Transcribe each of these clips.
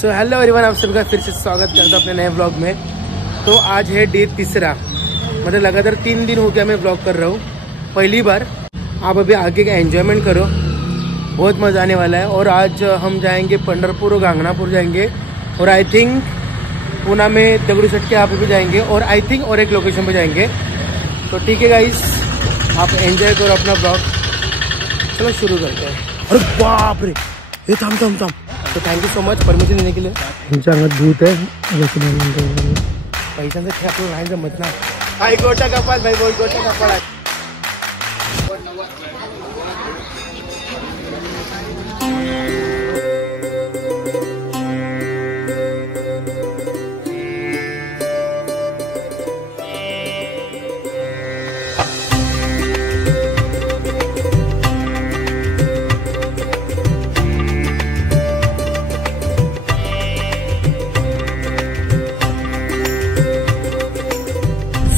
So hello everyone, आप सबका फिर से स्वागत करता हूँ अपने नए ब्लॉग में। तो आज है डे तीसरा, मतलब लगातार 3 दिन हो गया मैं ब्लॉग कर रहा हूँ। पहली बार। आप अभी आगे का एंजॉयमेंट करो, बहुत मज़ा आने वाला है। और आज हम जाएंगे पंढरपुर और गांगनापुर जाएंगे, और आई थिंक पूना में दगड़ूशेठ के यहाँ पे भी जाएंगे, और आई थिंक और एक लोकेशन पे जाएंगे। तो ठीक है गाइस, आप एंजॉय करो अपना ब्लॉग। चलो शुरू करते हैं। अरे बाप रे, ये थाम। तो thank you so much permission देने के लिए। तुमच्या अंगात भूत आहे, पैशांचं खेळ आपल्याला नाही जमत ना। भाई गोटा कपाल, भाई बोल गोटा कपाल।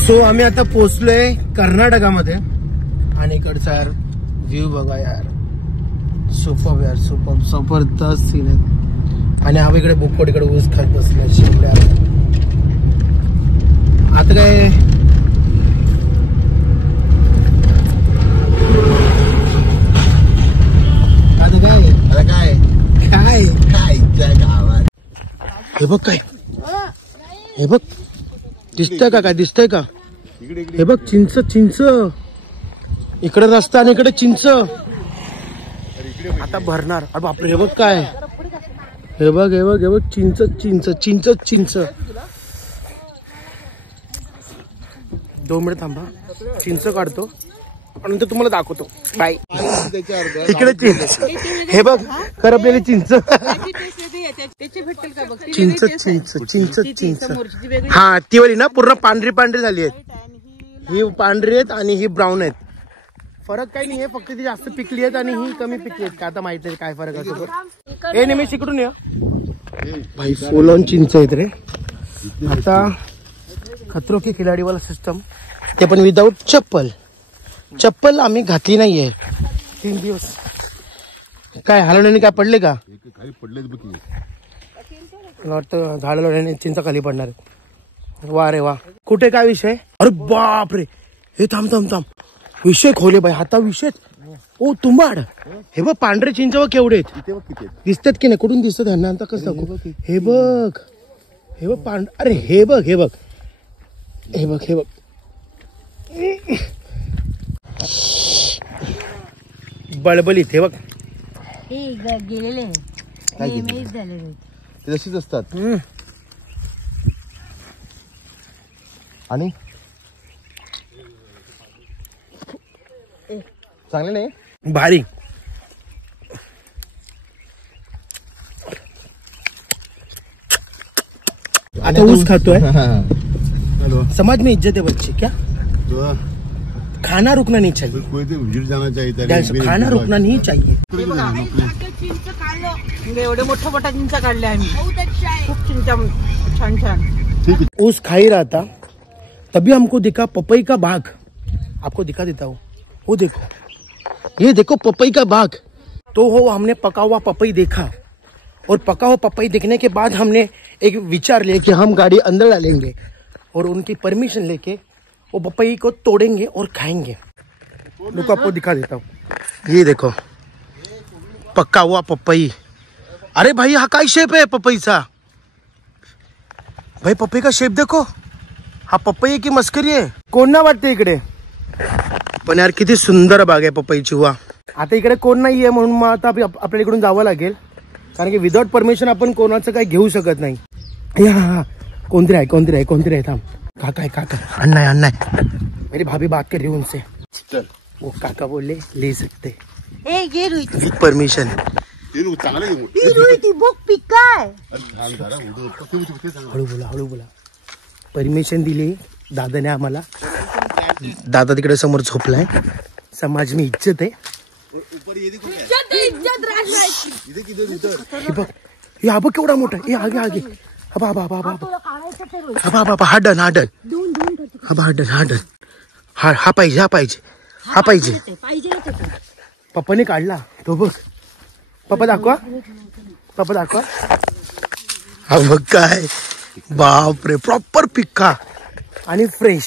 सो आम्ही आता पोहोचलोय कर्नाटकामध्ये, आणि इकडचा यार व्ह्यू बघा यार, सुपर यार, सुपर जबरदस्त सीन आहे। आणि हा इकडे बुकपोट इकडे ऊस खात बसलाय शिमल्या। आता काय हे बघ, काय हे बघ, दिसतंय का? काय दिसतंय का? हे बघ, चिंच इकडे रस्ता आणि इकडे चिंच। आता भरणार। अरे बापरे, हे बघ काय, हे बघ चिंच। 2 मिनिट थांबा, चिंच काढतो आणि नंतर तुम्हाला दाखवतो। बाय। इकडे चिंच, हे बघ करपलेली चिंच। चिंच हा, ती वाली ना पूर्ण पांढरी झाली आहेत। ही पांढरी आहेत आणि ही ब्राऊन आहेत। फरक काही नाही आहे, फक्त ती जास्त पिकली आहेत आणि ही कमी पिकली आहेत। का आता माहिती आहे काय फरक असतो? हे नेहमी इकडून या भाई, फुल ऑन चिंच आहेत रे। आता खतरो के खिलाडी वाला सिस्टम, ते पण विदाउट चप्पल आम्ही घातली नाहीये 3 दिवस। काय हलवण्याने काय पडले का? वाटतं झाडाला चिंचा खाली पडणार आहे। वा रे वा, कुठे काय विषय? अरे बाप रे, हे थांब, विषय खोले बाई, हाता विषय। ओ तुंबाड, हे बघ पांढरे चिंच बघ केवढे दिसतात की नाही? कुठून दिसतात ह्यांना? आता कसं दाखवू? हे बघ अरे हे बघ बळबलीत। हे बघ गेलेले तशीच असतात। आणि चांगले नाही, भारी। आता ऊस खातोय। समाज में इज्जत है बच्चे, क्या खाना रुकना नहीं चाहिए, कोई तो विजिट जाना चाहिए, खाना रुकना नहीं चाहिए। एवढे मोठा चिंचा काढले आम्ही, खूप चिंचा छान। ऊस खा ही रहा था, तभी हमको दिखा पपई का बाग। आपको दिखा देता हूँ, वो देखो, ये देखो पपई का बाग। तो वो हमने पका हुआ पपई देखा, और पका हुआ पपई देखने के बाद हमने एक विचार लिया कि हम गाड़ी अंदर डालेंगे और उनकी परमिशन लेके वो पपई को तोड़ेंगे और खाएंगे। रुको आपको दिखा देता हूँ, ये देखो पक्का हुआ पपई। अरे भाई, हा काय शेप आहे पपईचा? भाई पपई का शेप देखो, हा पपई की मस्करी आहे? कोण ना वाटते इकडे, पण यार किती सुंदर बाग आहे पपईची। वा, आता इकडे कोण नाहीये म्हणून मग आता आपल्याला इकडून जावं लागेल, कारण की विदाउट परमिशन आपण कोणाचं काही घेऊ शकत नाही। हा, कोणतरी आहे थांब। काका अन्ना है, मेरी भाभी बात कर रही है उनसे। वो काका बोले ले सकते विथ परमिशन। हळू बोला। परमिशन दिली दादाने आम्हाला। दादा तिकडे समोर झोपलाय। समाज में इज्जत है। हे बघ केवढा मोठा, हे आगे हा डन हा पाहिजे। पप्पाने काढला तो बघ। पप्पा दाखवा हा बघ काय, बापरे, प्रॉपर पिक्का आणि fresh.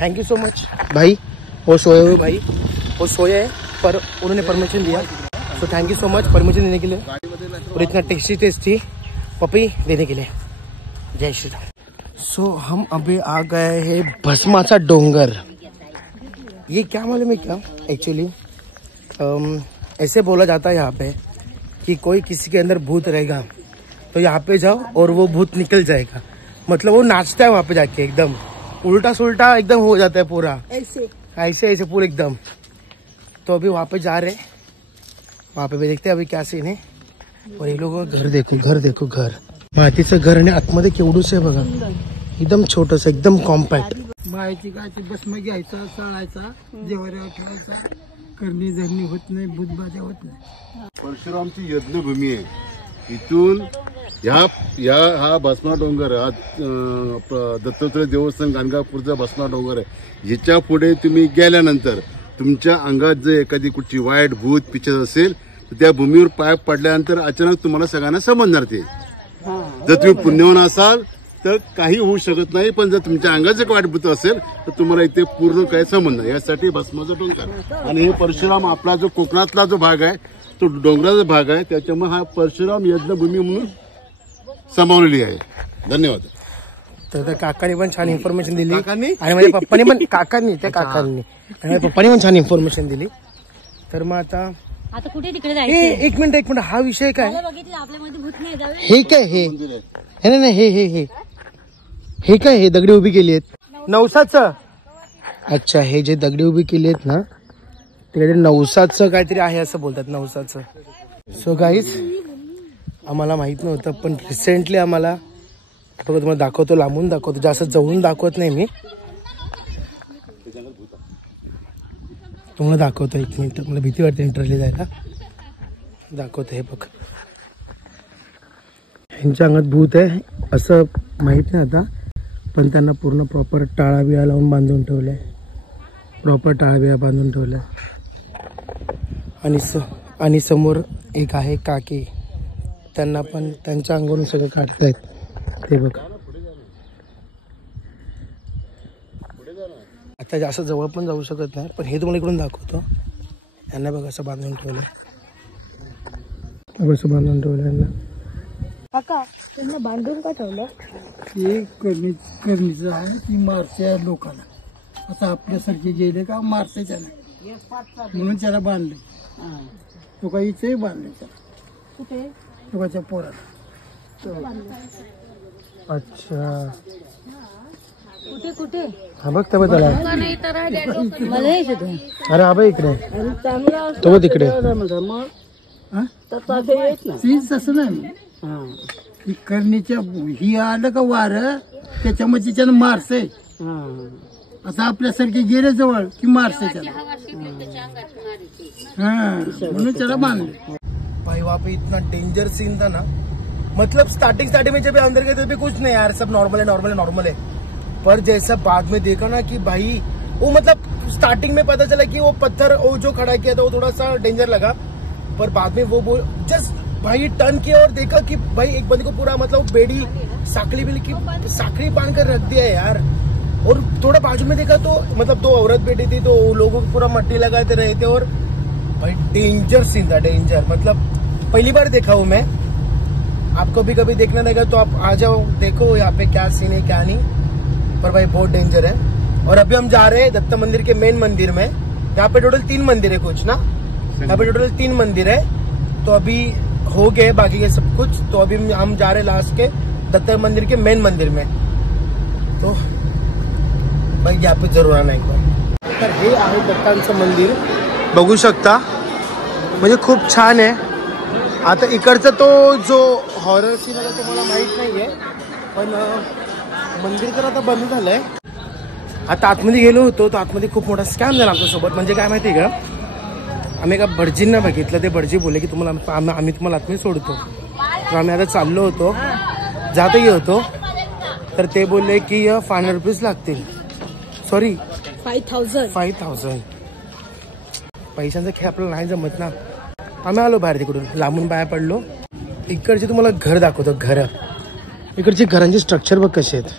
Thank you so much भाई. वो सोए हुए भाई, वो सोए है पर उन्होंने परमिशन दिया, so thank you so much permission देने के लिए और इतना टेस्टी पपी देने के लिए. जय श्री राम. सो हम अभी आ गए हैं भस्माचा डोंगर. ये क्या मालूम है क्या, एक्चुअली ऐसे बोला जाता है यहाँ पे कि कोई किसी के अंदर भूत रहेगा तो यहाँ पे जाओ और वो भूत निकल जाएगा. मतलब वो नाचता है वहाँ पे जाके, एकदम उल्टा सुल्टा एकदम हो जाता है पूरा, ऐसे पूरा एकदम. तो अभी वहाँ पे जा रहे, वहाँ पे भी देखते हैं अभी क्या सीन है. और ये लोग घर देखो घर मातीचं घर आणि आतमध्ये केवढूच आहे बघा, एकदम छोटस, एकदम कॉम्पॅक्ट. बाहेरची गायची भस्म घ्यायचा, चाळायचा, जेवायला ठेवायचा, करणी धरणी होत नाही, भूतबाजा होत नाही. परशुरामची यज्ञभूमी आहे. इथून हा भस्मा डोंगर, हा दत्तात्रय देवस्थान गाणगापूरचा भस्मा डोंगर आहे. ह्याच्या पुढे तुम्ही गेल्यानंतर तुमच्या अंगात जर एखादी कुठची वाईट भूत पिचत असेल तर त्या भूमीवर पाय पडल्यानंतर अचानक तुम्हाला सगळ्यांना समजणार ते. जर तुम्ही पुण्यवान असाल तर काही होऊ शकत नाही, पण जर तुमच्या अंगात जर वाईट भूत असेल तर तुम्हाला इथे पूर्ण काही समजणार. यासाठी भस्माचा डोंगर. आणि हे परशुराम आपला जो कोकणातला जो भाग आहे तो डोंगराचा भाग आहे, त्याच्यामुळे हा परशुराम यज्ञभूमी म्हणून समावलेली आहे. धन्यवाद. तर काकांनी पण छान इन्फॉर्मेशन दिली आणि माझ्या पप्पानी पण काकांनी आणि माझ्या पप्पानी पण छान इन्फॉर्मेशन दिली. तर मग आता कुठे तिकडे एक मिनिट हा विषय काय, आपल्यामध्ये भूत नाही जावे. हे काय, हे नाही, हे काय, हे दगडी उभी केली आहेत नवसाचं. अच्छा, हे जे दगडी उभी केली आहेत ना तिकडे नवसाचं काहीतरी आहे असं बोलतात, नवसाचं. सो गाईज आम्हाला माहित नव्हतं, पण रिसेंटली आम्हाला बघा, तुम्हाला दाखवतो, लांबून दाखवतो, जास्त जवळून दाखवत नाही मी, तुम्हाला दाखवतो. एक मिनिट, मला भीती वाटते इंटरव्ह्यू जायला. दाखवतो, हे बघ, ह्यांच्या अंगात भूत आहे असं माहित नाही आता, पण त्यांना पूर्ण प्रॉपर टाळा बिळा लावून बांधून ठेवलंय, प्रॉपर टाळा बिळा बांधून ठेवलाय. आणि समोर एक आहे काकी, त्यांना पण त्यांच्या अंगावरून सगळं काढतायत, ते बघ. आता जास्त जवळ पण जाऊ शकत नाही, पण हे तुम्हाला इकडून दाखवतो. यांना बघ असं बांधून ठेवलं, असं बांधून ठेवलं यांना. काका त्यांना बांधून का ठेवलं? हे करणीचं आहे, ती मारच्या लोकांना. आता आपल्यासारखे गेले का मारते त्याला, म्हणून त्याला बांधले. तो काही इथे बांधले त्याला, कुठे? लोकांच्या पोराला. अच्छा, कुठे हा बघ त्या त्याला. मला यायचं ते. अरे हा बघ इकडे, तो बघ तिकडे. ती तसं नाही, ही करणीच्या ही आलं का वार त्याच्यामध्ये त्यानं मारते. आता आपल्यासारखे गेले जवळ की मारते त्याला, म्हणून त्याला बांधले. भाई वहाँ पे इतना डेंजर सीन था ना, मतलब स्टार्टिंग में जब अंदर गए थे कुछ नहीं यार, सब नॉर्मल है. पर जैसा बाद में देखा ना कि भाई वो, मतलब स्टार्टिंग में पता चला कि वो पत्थर वो जो खड़ा किया था वो थोड़ा सा डेंजर लगा, पर बाद में वो जस्ट भाई टर्न किया और देखा कि भाई एक बंदे को पूरा, मतलब बेड़ी साकड़ी बांध कर रख दिया है यार. और थोड़ा बाजू में देखा तो मतलब 2 औरत बैठी थी, तो लोगों को पूरा मट्टी लगाते रहे थे. और भाई डेंजर सीन था, डेंजर. मतलब पहली बार देखा हूँ मैं, आपको भी कभी देखना रहेगा तो आप आ जाओ, देखो यहाँ पे क्या सीन है क्या नहीं. पर भाई बहुत डेंजर है. और अभी हम जा रहे हैं दत्त मंदिर के मेन मंदिर में. यहाँ पे टोटल 3 मंदिर है कुछ ना, यहाँ पे टोटल 3 मंदिर है. तो अभी हो गए बाकी के सब कुछ, तो अभी हम जा रहे हैं लास्ट के दत्त मंदिर के मेन मंदिर में. तो भाई यहाँ पे जरूर आना एक बार. तर हे आहे दत्तांचं मंदिर, बघू शकता, म्हणजे खूप छान आहे. आता इकडचा तो जो हॉरर सीन आहे तो मला माहित नाहीये, पण मंदिर तर आता बंद झालंय. आता आतमध्ये गेलो होतो, तर आतमध्ये खूप मोठा स्कॅम झाला आमच्यासोबत. म्हणजे काय माहिती आहे का, आम्ही एका भटजींना बघितलं, ते भटजी बोलले की तुम्हाला आम्ही तुम्हाला आतमध्ये सोडतो. तर आम्ही आता चाललो होतो, जातही होतो, तर ते बोलले की 500 रुपीज लागतील. सॉरी 5000. पैशांचा खेळ आपल्याला नाही जमत ना. आम्ही आलो बाहेर, तिकडून लांबून बाहेर पडलो, इकडचे तुम्हाला घर दाखवतो. घर इकडचे घरांचे स्ट्रक्चर बघ कसे आहेत.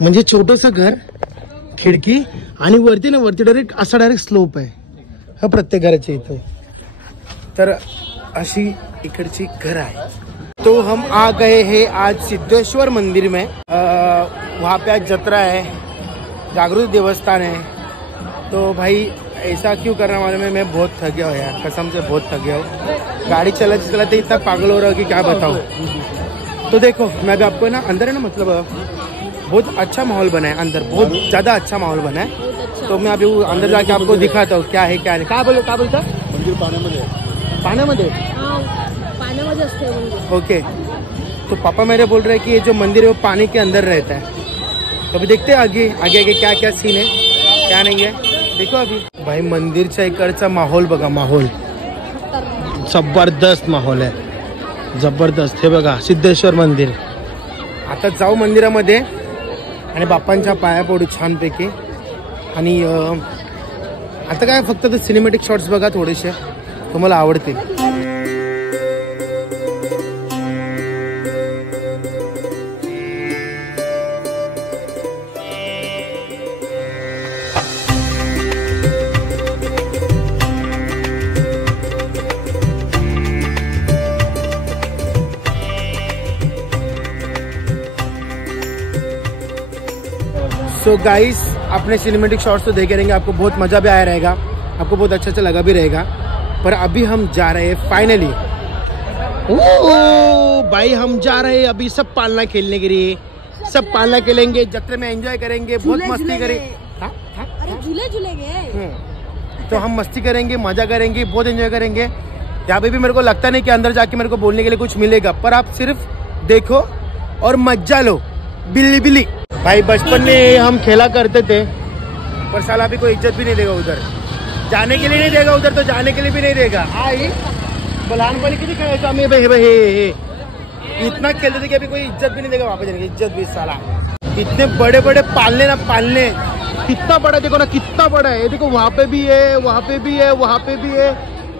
म्हणजे छोटंसं घर, खिडकी आणि वरती ना वरती डायरेक्ट स्लोप आहे हा प्रत्येक घराच्या इथं. तर अशी इकडची घर आहे. तो हम आ गए हैं आज सिद्धेश्वर मंदिर में. वहाँ पे आज जत्रा है, जागृत देवस्थान है. तो भाई ऐसा क्यों करना मालूम है, मैं बहुत थक गया हूँ यार, कसम से बहुत थक गया हूँ. गाड़ी चलाते चलाते इतना पागल हो रहा हूँ कि क्या बताऊँ. तो देखो मैं भी आपको ना अंदर है ना, मतलब बहुत अच्छा माहौल बना है अंदर, बहुत ज्यादा अच्छा माहौल बना है. तो मैं अभी अंदर जाके आपको दिखाता हूँ क्या है क्या नहीं. क्या बोलता मंदिर पाण्यामध्ये पाण्यामध्ये. पाण्यामध्ये असते मंदिर. ओके. तो पापा मेरे बोल रहे हैं कि ये जो मंदिर है वो पानी के अंदर रहता है. तो अभी देखते हैं आगे आगे आगे क्या क्या सीन है क्या नहीं है. देखो अभी भाई मंदिरच्या इकडचा माहोल बघा. माहोल जबरदस्त माहोल आहे, जबरदस्त. हे बघा सिद्धेश्वर मंदिर. आता जाऊ मंदिरामध्ये आणि बाप्पांच्या पाया पडू छानपैकी. आणि आता काय फक्त ते सिनेमॅटिक शॉट्स बघा थोडेसे, तुम्हाला आवडतील. सो गाइस अपने सिनेमेटिक शॉट्स तो देखे रहेंगे, आपको बहुत मजा भी आया रहेगा, आपको बहुत अच्छा लगा भी रहेगा. पर अभी हम जा रहे हैं फाइनली. भाई हम जा रहे हैं अभी सब पालना खेलने के लिए. सब पालना खेलेंगे, जत्रे में एंजॉय करेंगे, बहुत मस्ती करेंगे. अरे झूले झूलेंगे. तो हम मस्ती करेंगे, मजा करेंगे, बहुत एंजॉय करेंगे. यहाँ पे भी मेरे को लगता नहीं कि अंदर जाके मेरे को बोलने के लिए कुछ मिलेगा, पर आप सिर्फ देखो और मजा लो. बिल्ली बिल्ली. भाई बचपन में हम खेला करते थे, पर साला अभी कोई इज्जत भी नहीं देगा उधर. जाने के लिए नहीं देगा उधर, तो जाने के लिए भी नहीं देगा. आई लहानपणी किती खेळायचो आम्ही. हे इतना खेलते थे कि अभी कोई इज्जत भी नहीं देगा वहाँ पे जाने की. इज्जत भी साला. इतने बड़े बड़े पालने ना पालने. कितना बड़ा देखो ना, कितना बड़ा है. देखो वहाँ पे भी है, वहाँ पे भी है, वहाँ पे भी है,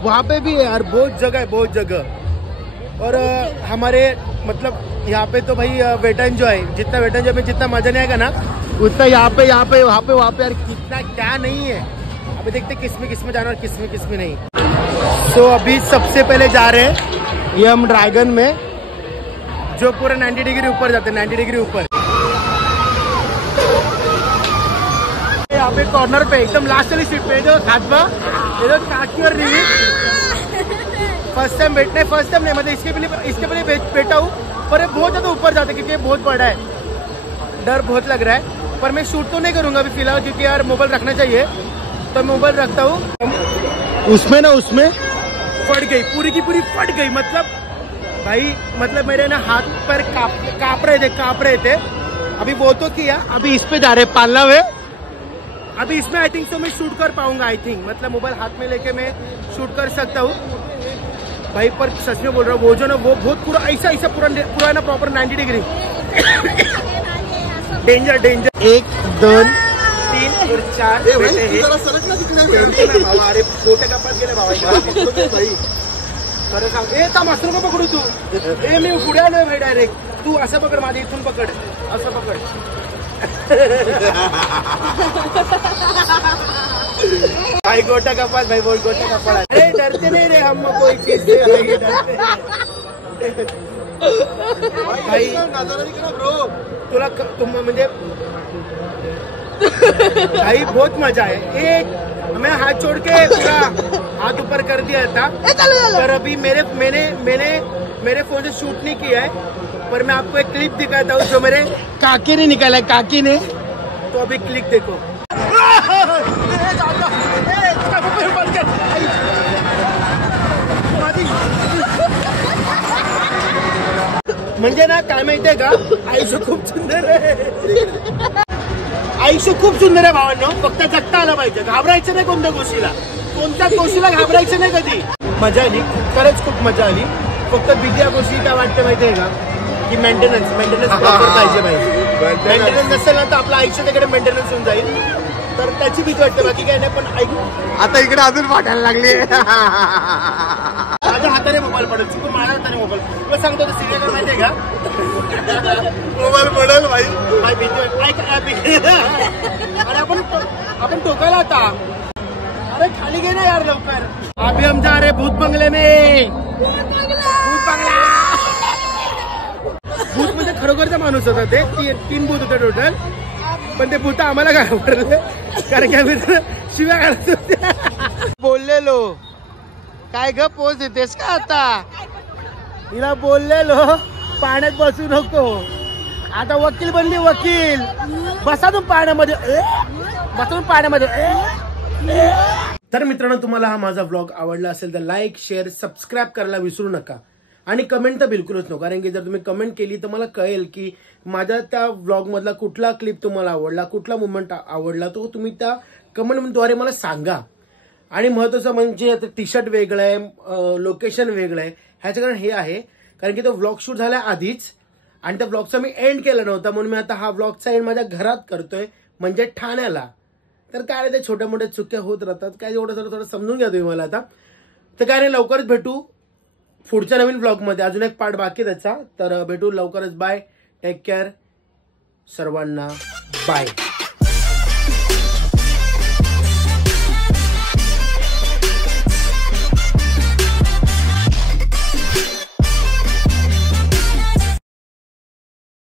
वहाँ पे भी है. और बहुत जगह है, बहुत जगह. और हमारे मतलब यहाँ पे तो भाई वेट एंजॉय, जितना वेट एंजॉय में जितना मजा नहीं आएगा ना, उतना यहाँ पे वहाँ पे वहाँ पे यार कितना क्या नहीं है. अभी देखते किसमें जाना और किसमें नहीं. तो अभी सबसे पहले जा रहे हैं ये हम ड्रैगन में, जो पूरा 90 डिग्री ऊपर जाते हैं. 90 डिग्री ऊपर. यहाँ पे कॉर्नर पे एकदम लास्ट वाली सीट पे जो खासबा ये जो काकी और रिवी फर्स्ट टाइम नहीं, मतलब इसके पहले बैठा हूँ, पर ये बहुत ज्यादा ऊपर जाता है क्योंकि ये बहुत बड़ा है. डर बहुत लग रहा है, पर मैं शूट तो नहीं करूंगा अभी फिलहाल, क्योंकि यार मोबाइल रखना चाहिए. तो मोबाइल रखता हूँ. उसमें फट गई, पूरी की पूरी फट गई. मतलब मेरे ना हाथ पर कांप रहे थे. अभी वो तो किया, अभी इस पे जा रहे पालना में. अभी इसमें आई थिंक तो मैं शूट कर पाऊंगा. आई थिंक मतलब मोबाइल हाथ में लेके मैं शूट कर सकता हूँ भाई. पर सच में बोल रहा हूँ, वो जो ना वो बहुत पूरा ऐसा पूरा ना प्रॉपर 90 डिग्री. डेंजर. 1 2 3 और 4 अरे छोटे का पास गेले भाई. खरं सांग. मास्टर का पकडू तू. मी पुढे आलोय भाई डायरेक्ट. तू असं पकड, माझ्या इथून पकड, असं पकड. भाई गोटा का पास, भाई बहुत गोटा का पास. अरे डरते नहीं रे हम कोई चीज से. भाई तुला म्हणजे भाई बहुत मजा है. मैं हाथ छोड़ के पूरा हाथ ऊपर कर दिया था, पर अभी मेरे फोन से शूट नहीं किया है. पर मैं आपको एक क्लिप दिखाता हूँ जो मेरे काकी ने निकाला है. काकी ने. तो अभी क्लिप देखो. म्हणजे ना काय माहितीये का, आयुष्य खूप सुंदर आहे. आयुष्य खूप सुंदर आहे भावांनो. फक्त जगता आलं पाहिजे. घाबरायचं नाही कोणत्या गोष्टीला घाबरायचं नाही कधी. मजा आली, खरंच खूप मजा आली. फक्त बिद्या गोष्टी काय वाटते माहितीये का, की मेंटेनन्स प्रॉपर पाहिजे. मेंटेनन्स नसेल ना तर आपलं आयुष्य तिकडे मेंटेनन्स होऊन जाईल. तर त्याची भीती वाटते, बाकी काय नाही. पण ऐक, आता इकडे अजून वाटायला लागली. तुझ्या हाताने मोबाईल पडेल, चुकून माझ्या हाताने मोबाईल. तुला सांगतो सिरियल माहितीये का, मोबाईल पडेल भाई. अरे आपण टोकायला आता. अरे खाली घे ना यार लवकर. अभी हम जा रहे भूत बंगले में. भूत बंगला. भूत म्हणजे खरोखरचा माणूस होता ते. 3 भूत होते टोटल, पण ते भूत आम्हाला काय आवडले कारण की आम्ही शिव्या काढत होत्या. बोललेलो काय ग पोच येतेस का आता. तिला बोललेलो पाण्यात बसू नको. आता वकील बनली वकील. बसा तू पाण्यामध्ये, बसा तू पाण्यामध्ये. तर मित्रांनो, तुम्हाला हा माझा व्लॉग आवडला असेल तर लाईक शेअर सबस्क्राईब करायला विसरू नका. आणि कमेंट तर बिलकुलच नको, कारण की जर तुम्ही कमेंट केली तर मला कळेल की माझ्या त्या व्लॉग मधला कुठला क्लिप तुम्हाला आवडला, कुठला मुवमेंट आवडला, तो तुम्ही त्या कमेंटद्वारे मला सांगा. आणि महत्वाचं म्हणजे आता टी शर्ट वेगळं आहे, लोकेशन वेगळं आहे. ह्याचं कारण हे आहे कारण की तो व्लॉग शूट झाल्या आधीच आणि त्या व्लॉगचा मी एंड केला नव्हता, म्हणून मी आता हा व्लॉगचा एंड माझ्या घरात करतोय, म्हणजे ठाण्याला. तर काय ते छोट्या मोठ्या चुक्या होत राहतात, काय एवढं थोडं समजून घ्या तुम्ही मला आता. तर काय नाही, लवकरच भेटू पुढच्या नवीन व्लॉगमध्ये. अजून एक पार्ट बाकी त्याचा, तर भेटू लवकरच. बाय, टेक केअर सर्वांना, बाय.